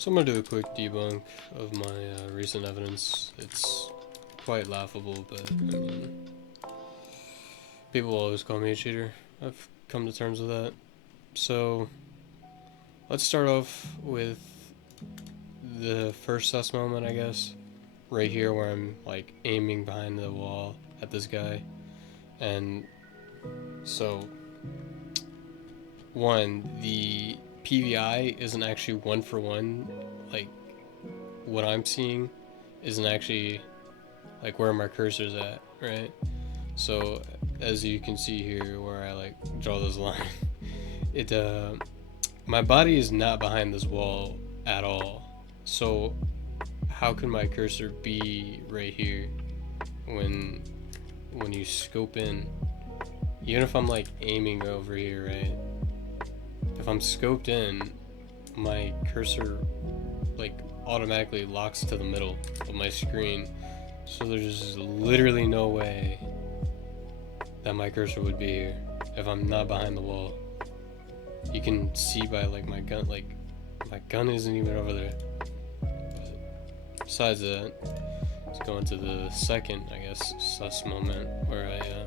So I'm going to do a quick debunk of my recent evidence. It's quite laughable, but I mean, people always call me a cheater. I've come to terms with that. So let's start off with the first sus moment, I guess. Right here where I'm like aiming behind the wall at this guy. And so, one, the PVI isn't actually one for one. Like, what I'm seeing isn't actually like where my cursor's at, right? So as you can see here where I like draw this line, it my body is not behind this wall at all. So how can my cursor be right here when you scope in? Even if I'm like aiming over here, right? If I'm scoped in, my cursor like automatically locks to the middle of my screen. So there's literally no way that my cursor would be here if I'm not behind the wall. You can see by like my gun, like my gun isn't even over there. But besides that, let's go into the second, I guess, sus moment where I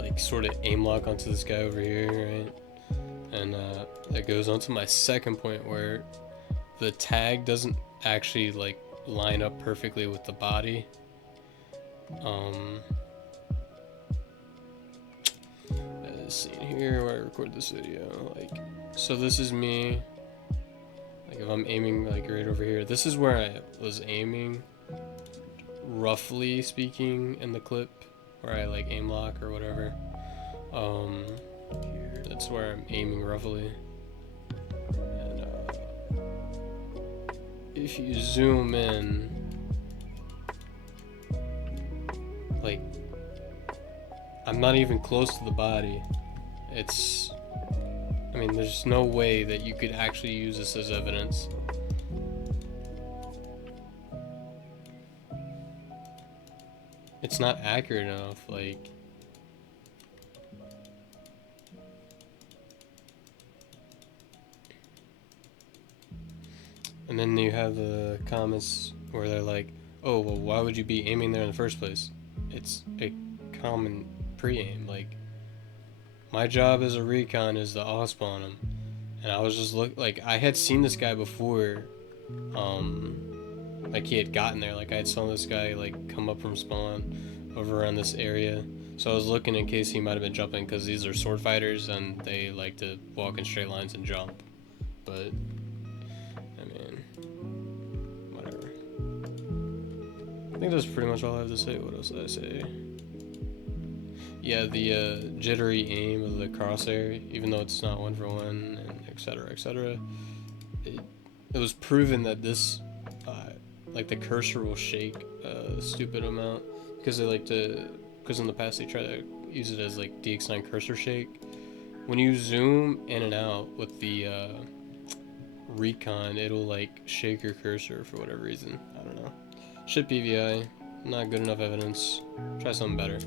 like sort of aim lock onto this guy over here, right? And that goes on to my second point where the tag doesn't actually like line up perfectly with the body. This scene here where I record this video, like, so this is me. Like if I'm aiming like right over here, this is where I was aiming, roughly speaking, in the clip where I like aim lock or whatever. That's where I'm aiming roughly. And if you zoom in, like, I'm not even close to the body. It's, I mean, there's no way that you could actually use this as evidence. It's not accurate enough, like. And then you have the comments where they're like, oh, well, why would you be aiming there in the first place? It's a common pre-aim. Like, my job as a recon is to off-spawn him. And I was just like, I had seen this guy before, like he had gotten there. Like I had saw this guy like come up from spawn over around this area. So I was looking in case he might have been jumping, because these are sword fighters and they like to walk in straight lines and jump. But I mean, whatever. I think that's pretty much all I have to say. What else did I say? Yeah, the jittery aim of the crosshair, even though it's not one for one, and etc. etc. It was proven that this, like the cursor will shake a stupid amount because they like to, because in the past they try to use it as like DX9 cursor shake. When you zoom in and out with the recon, it'll like shake your cursor for whatever reason. I don't know. Shit PVI, not good enough evidence. Try something better.